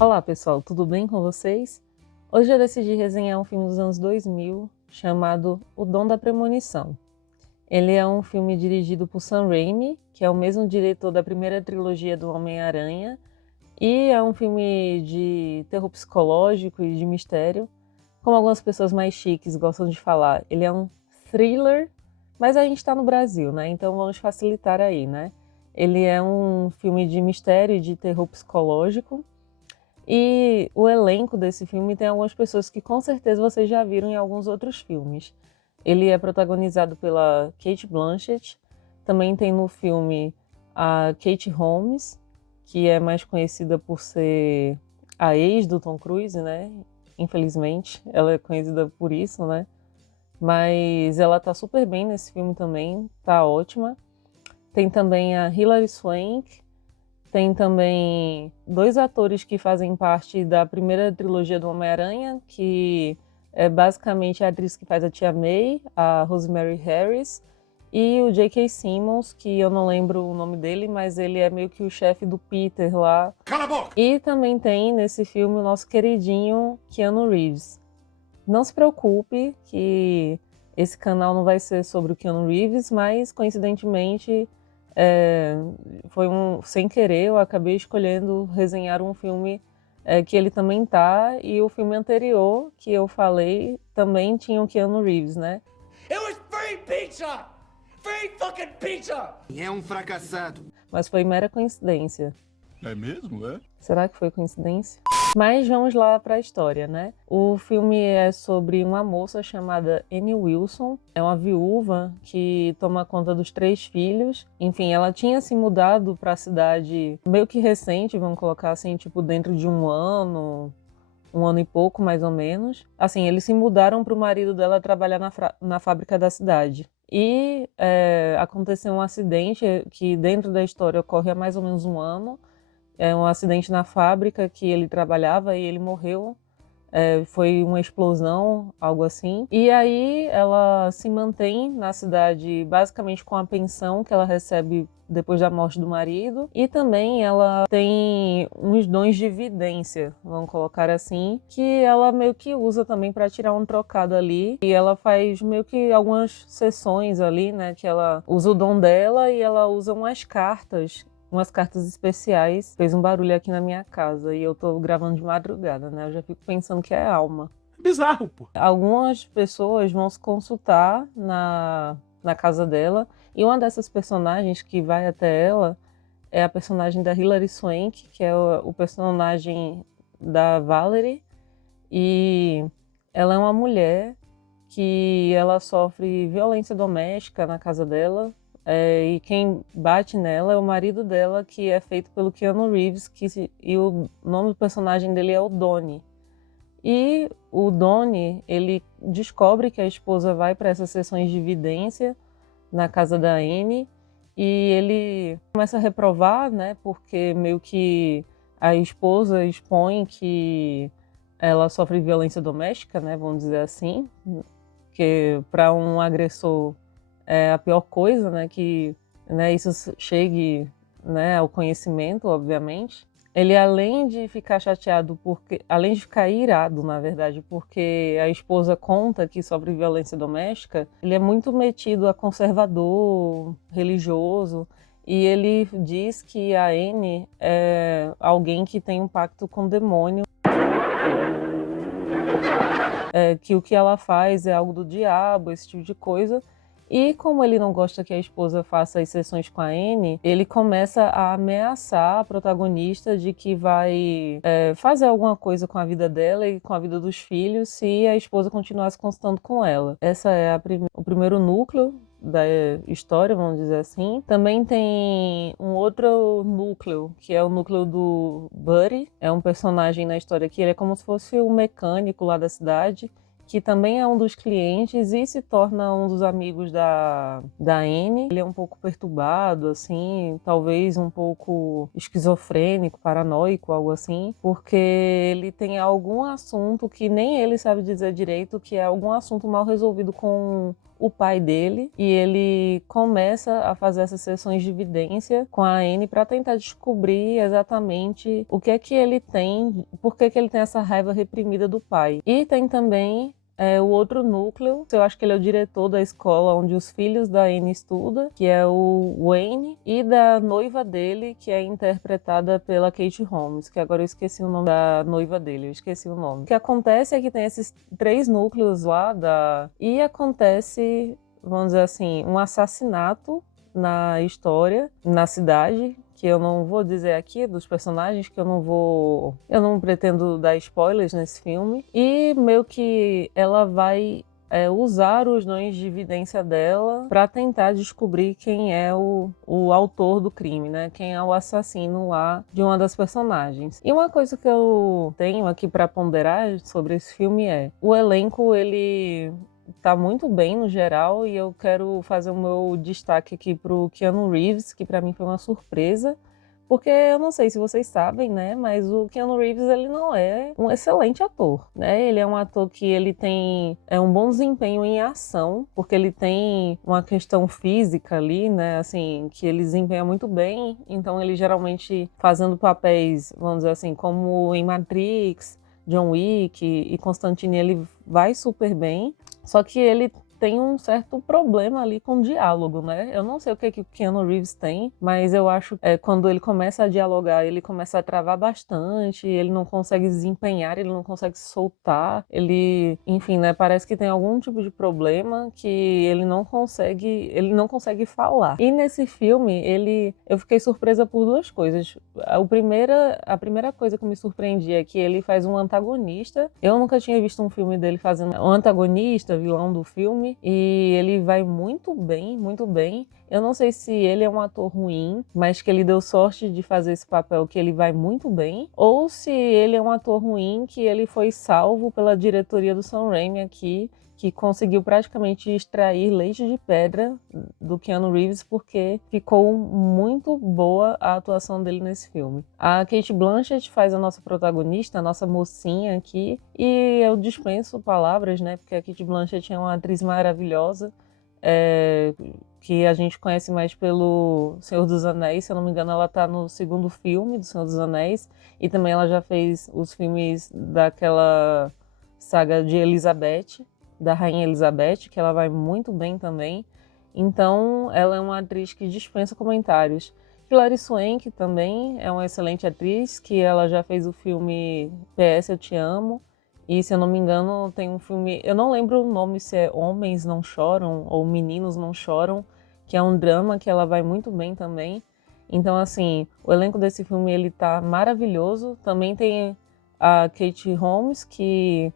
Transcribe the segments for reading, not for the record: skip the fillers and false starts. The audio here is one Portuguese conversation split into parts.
Olá pessoal, tudo bem com vocês? Hoje eu decidi resenhar um filme dos anos 2000 chamado O Dom da Premonição. Ele é um filme dirigido por Sam Raimi, que é o mesmo diretor da primeira trilogia do Homem-Aranha, e é um filme de terror psicológico e de mistério, como algumas pessoas mais chiques gostam de falar. Ele é um thriller, mas a gente está no Brasil, né? Então vamos facilitar aí, né? Ele é um filme de mistério e de terror psicológico. E o elenco desse filme tem algumas pessoas que com certeza vocês já viram em alguns outros filmes. Ele é protagonizado pela Cate Blanchett, também tem no filme a Katie Holmes, que é mais conhecida por ser a ex do Tom Cruise, né? Infelizmente, ela é conhecida por isso, né? Mas ela tá super bem nesse filme também, tá ótima. Tem também a Hilary Swank. Tem também dois atores que fazem parte da primeira trilogia do Homem-Aranha, que é basicamente a atriz que faz a Tia May, a Rosemary Harris, e o J.K. Simmons, que eu não lembro o nome dele, mas ele é meio que o chefe do Peter lá. Cala a boca! E também tem nesse filme o nosso queridinho Keanu Reeves. Não se preocupe que esse canal não vai ser sobre o Keanu Reeves, mas coincidentemente foi sem querer, eu acabei escolhendo resenhar um filme que ele também tá, e o filme anterior que eu falei também tinha o Keanu Reeves, né? It was free pizza! Free fucking pizza! É um fracassado. Mas foi mera coincidência. É mesmo, é? Será que foi coincidência? Mas vamos lá para a história, né? O filme é sobre uma moça chamada Annie Wilson. É uma viúva que toma conta dos 3 filhos. Enfim, ela tinha se mudado para a cidade meio que recente, vamos colocar assim, tipo dentro de um ano e pouco, mais ou menos. Assim, eles se mudaram para o marido dela trabalhar na fábrica da cidade. E aconteceu um acidente que dentro da história ocorre há mais ou menos um ano. É um acidente na fábrica que ele trabalhava e ele morreu. Foi uma explosão, algo assim. E aí ela se mantém na cidade basicamente com a pensão que ela recebe depois da morte do marido. E também ela tem uns dons de vidência, vamos colocar assim, que ela meio que usa também para tirar um trocado ali. E ela faz meio que algumas sessões ali, né, que ela usa o dom dela e ela usa umas cartas especiais. Fez um barulho aqui na minha casa e eu tô gravando de madrugada, né? Eu já fico pensando que é alma. Bizarro, pô. Algumas pessoas vão se consultar na casa dela e uma dessas personagens que vai até ela é a personagem da Hilary Swank, que é o personagem da Valerie, e ela é uma mulher que ela sofre violência doméstica na casa dela. E quem bate nela é o marido dela, que é feito pelo Keanu Reeves, e o nome do personagem dele é o Donnie. E o Donnie, ele descobre que a esposa vai para essas sessões de vidência na casa da Annie, e ele começa a reprovar, né, porque meio que a esposa expõe que ela sofre violência doméstica, né, vamos dizer assim, que para um agressor é a pior coisa, né, que isso chegue, né, ao conhecimento, obviamente. Ele, além de ficar chateado, além de ficar irado, na verdade, porque a esposa conta que sofre violência doméstica, ele é muito metido a conservador, religioso, e ele diz que a Annie é alguém que tem um pacto com o demônio, que o que ela faz é algo do diabo, esse tipo de coisa. E como ele não gosta que a esposa faça as sessões com a Annie, ele começa a ameaçar a protagonista de que vai fazer alguma coisa com a vida dela e com a vida dos filhos se a esposa continuar se constando com ela. Essa é o primeiro núcleo da história, vamos dizer assim. Também tem um outro núcleo, que é o núcleo do Buddy. É um personagem na história que ele é como se fosse um mecânico lá da cidade, que também é um dos clientes e se torna um dos amigos da Annie. Ele é um pouco perturbado, assim, talvez um pouco esquizofrênico, paranoico, algo assim, porque ele tem algum assunto que nem ele sabe dizer direito, que é algum assunto mal resolvido com o pai dele e ele começa a fazer essas sessões de vidência com a Anne para tentar descobrir exatamente o que é que ele tem, por que que ele tem essa raiva reprimida do pai. E tem também o outro núcleo, eu acho que ele é o diretor da escola onde os filhos da Anne estudam, que é o Wayne, e da noiva dele, que é interpretada pela Katie Holmes, que agora eu esqueci o nome da noiva dele, eu esqueci o nome. O que acontece é que tem esses 3 núcleos lá, e acontece, vamos dizer assim, um assassinato na história, na cidade, que eu não vou dizer aqui dos personagens, que eu não pretendo dar spoilers nesse filme, e meio que ela vai usar os dons de vidência dela para tentar descobrir quem é o autor do crime, né? Quem é o assassino lá de uma das personagens. E uma coisa que eu tenho aqui para ponderar sobre esse filme é o elenco, ele tá muito bem no geral, e eu quero fazer o meu destaque aqui pro Keanu Reeves, que para mim foi uma surpresa, porque eu não sei se vocês sabem, né, mas o Keanu Reeves, ele não é um excelente ator, né? Ele é um ator que ele tem um bom desempenho em ação, porque ele tem uma questão física ali, né, assim, que ele desempenha muito bem, então ele geralmente fazendo papéis, vamos dizer assim, como em Matrix, John Wick e Constantine, ele vai super bem, só que ele tem um certo problema ali com o diálogo, né? Eu não sei o que o Keanu Reeves tem, mas eu acho que quando ele começa a dialogar, ele começa a travar bastante, ele não consegue desempenhar, ele não consegue soltar, enfim, né? Parece que tem algum tipo de problema que ele não consegue falar. E nesse filme, eu fiquei surpresa por 2 coisas. A primeira coisa que me surpreendia é que ele faz um antagonista. Eu nunca tinha visto um filme dele fazendo um antagonista, vilão do filme, e ele vai muito bem, muito bem. Eu não sei se ele é um ator ruim, mas que ele deu sorte de fazer esse papel, que ele vai muito bem, ou se ele é um ator ruim que ele foi salvo pela diretoria do Sam Raimi aqui, que conseguiu praticamente extrair leite de pedra do Keanu Reeves, porque ficou muito boa a atuação dele nesse filme. A Cate Blanchett faz a nossa protagonista, a nossa mocinha aqui, e eu dispenso palavras, né, porque a Cate Blanchett é uma atriz maravilhosa, que a gente conhece mais pelo Senhor dos Anéis. Se eu não me engano, ela tá no 2º filme do Senhor dos Anéis, e também ela já fez os filmes daquela saga de Elizabeth, da Rainha Elizabeth, que ela vai muito bem também. Então, ela é uma atriz que dispensa comentários. Hilary Swank também é uma excelente atriz, que ela já fez o filme PS Eu Te Amo, e se eu não me engano tem um filme, eu não lembro o nome, se é Homens Não Choram ou Meninos Não Choram, que é um drama que ela vai muito bem também. Então, assim, o elenco desse filme, ele tá maravilhoso. Também tem a Katie Holmes, que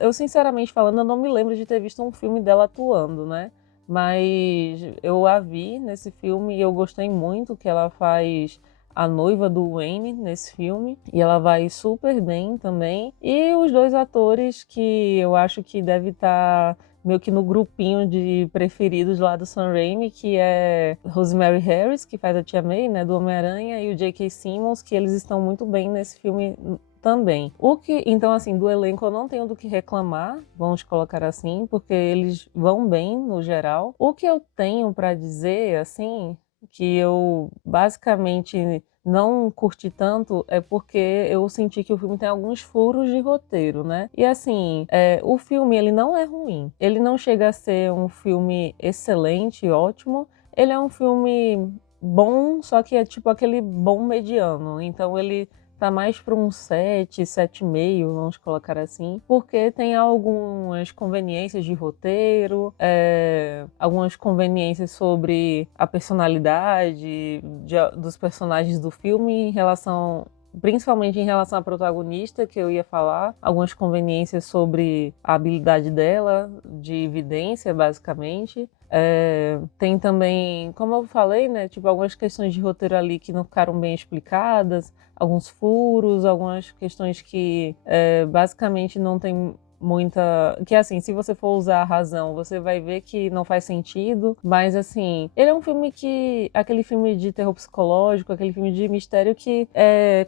eu sinceramente falando, eu não me lembro de ter visto um filme dela atuando, né? Mas eu a vi nesse filme e eu gostei muito que ela faz a noiva do Wayne nesse filme, e ela vai super bem também. E os 2 atores que eu acho que deve estar meio que no grupinho de preferidos lá do Sam Raimi, que é Rosemary Harris, que faz a Tia May, né, do Homem-Aranha, e o J.K. Simmons, que eles estão muito bem nesse filme também. Então, assim, do elenco eu não tenho do que reclamar, vamos colocar assim, porque eles vão bem no geral. O que eu tenho para dizer, assim, que eu basicamente não curti tanto, é porque eu senti que o filme tem alguns furos de roteiro, né? E assim, o filme, ele não é ruim. Ele não chega a ser um filme excelente, ótimo. Ele é um filme bom, só que é tipo aquele bom mediano. Então ele tá mais para um 7, 7,5, vamos colocar assim, porque tem algumas conveniências de roteiro, algumas conveniências sobre a personalidade dos personagens do filme principalmente em relação à protagonista, que eu ia falar, algumas conveniências sobre a habilidade dela, de evidência, basicamente. Tem também, como eu falei, né, tipo, algumas questões de roteiro ali que não ficaram bem explicadas, alguns furos, algumas questões que basicamente não tem muita... Que assim, se você for usar a razão, você vai ver que não faz sentido. Mas assim, ele é um filme que... Aquele filme de terror psicológico, aquele filme de mistério que...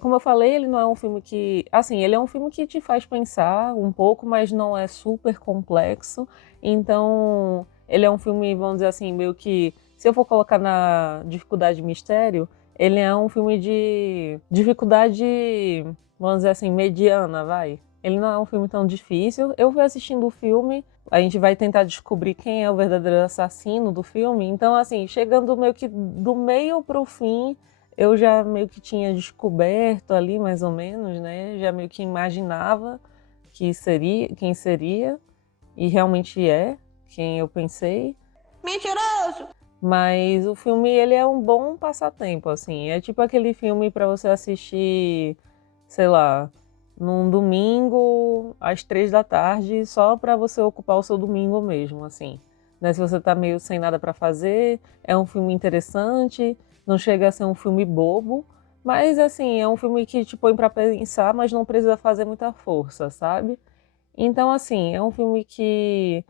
como eu falei, ele não é um filme que... Assim, ele é um filme que te faz pensar um pouco, mas não é super complexo. Então, ele é um filme, vamos dizer assim, meio que... Se eu for colocar na dificuldade de mistério, ele é um filme de dificuldade, vamos dizer assim, mediana, vai. Ele não é um filme tão difícil. Eu fui assistindo o filme, a gente vai tentar descobrir quem é o verdadeiro assassino do filme. Então, assim, chegando meio que do meio pro fim, eu já meio que tinha descoberto ali, mais ou menos, né? Já meio que imaginava que seria, quem seria, e realmente é quem eu pensei. Mentiroso! Mas o filme, ele é um bom passatempo, assim. É tipo aquele filme para você assistir, sei lá, num domingo às 3 da tarde, só para você ocupar o seu domingo mesmo, assim. Né? Se você tá meio sem nada para fazer, é um filme interessante, não chega a ser um filme bobo, mas assim, é um filme que te põe para pensar, mas não precisa fazer muita força, sabe? Então, assim, é um filme que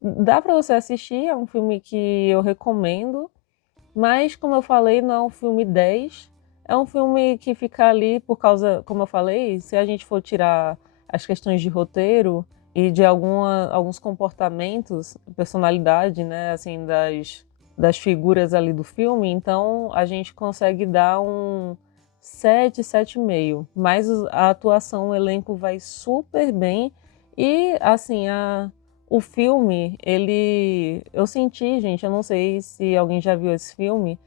dá para você assistir, é um filme que eu recomendo, mas como eu falei, não é um filme 10, é um filme que fica ali por causa, como eu falei, se a gente for tirar as questões de roteiro e de alguns comportamentos, personalidade, né, assim, das figuras ali do filme, então a gente consegue dar um 7, 7,5. Mas a atuação, o elenco vai super bem e, assim, o filme, eu senti, gente, eu não sei se alguém já viu esse filme.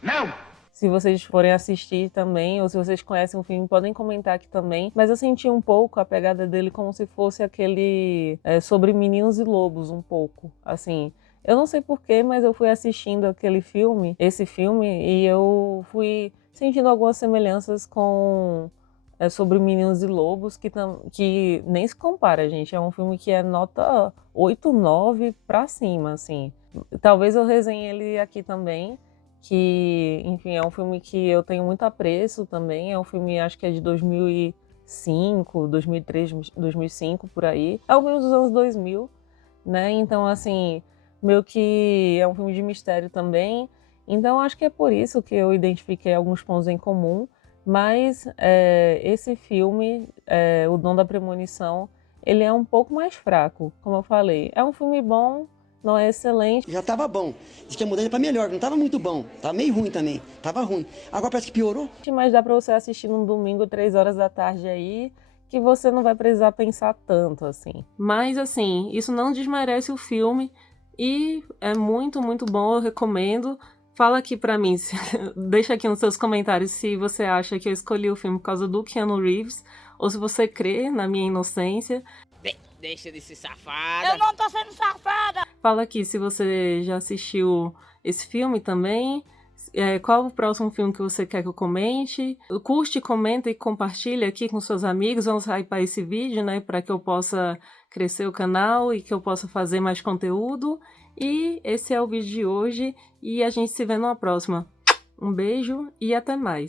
Não! Se vocês forem assistir também, ou se vocês conhecem o filme, podem comentar aqui também. Mas eu senti um pouco a pegada dele como se fosse aquele sobre meninos e lobos, um pouco. Assim, eu não sei porquê, mas eu fui assistindo esse filme, e eu fui sentindo algumas semelhanças com sobre meninos e lobos, que nem se compara, gente. É um filme que é nota 8, 9 pra cima, assim. Talvez eu resenhe ele aqui também, que, enfim, é um filme que eu tenho muito apreço também. É um filme, acho que é de 2005, 2003, 2005, por aí. É um filme dos anos 2000, né? Então, assim, meio que é um filme de mistério também. Então, acho que é por isso que eu identifiquei alguns pontos em comum. Mas esse filme, O Dom da Premonição, ele é um pouco mais fraco, como eu falei. É um filme bom, não é excelente. Já tava bom. Diz que a mudança pra melhor, não tava muito bom. Tava meio ruim também. Tava ruim. Agora parece que piorou. Mas dá pra você assistir num domingo, 3 horas da tarde aí, que você não vai precisar pensar tanto, assim. Mas, assim, isso não desmerece o filme e é muito, muito bom, eu recomendo. Fala aqui pra mim, deixa aqui nos seus comentários se você acha que eu escolhi o filme por causa do Keanu Reeves, ou se você crê na minha inocência. Deixa de ser safada. Eu não tô sendo safada! Fala aqui se você já assistiu esse filme também. Qual o próximo filme que você quer que eu comente? Curte, comenta e compartilha aqui com seus amigos. Vamos hypar esse vídeo, né? Para que eu possa crescer o canal e que eu possa fazer mais conteúdo. E esse é o vídeo de hoje e a gente se vê numa próxima. Um beijo e até mais.